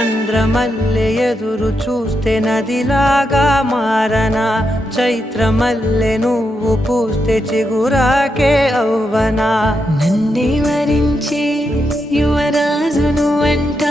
చంద్రమల్లె ఎదురు చూస్తే నదిలాగా మారనా, చైత్రమల్లె నువ్వు పూస్తే చిగురాకే అవ్వనా. నన్నే వరించే యువరాజును అంట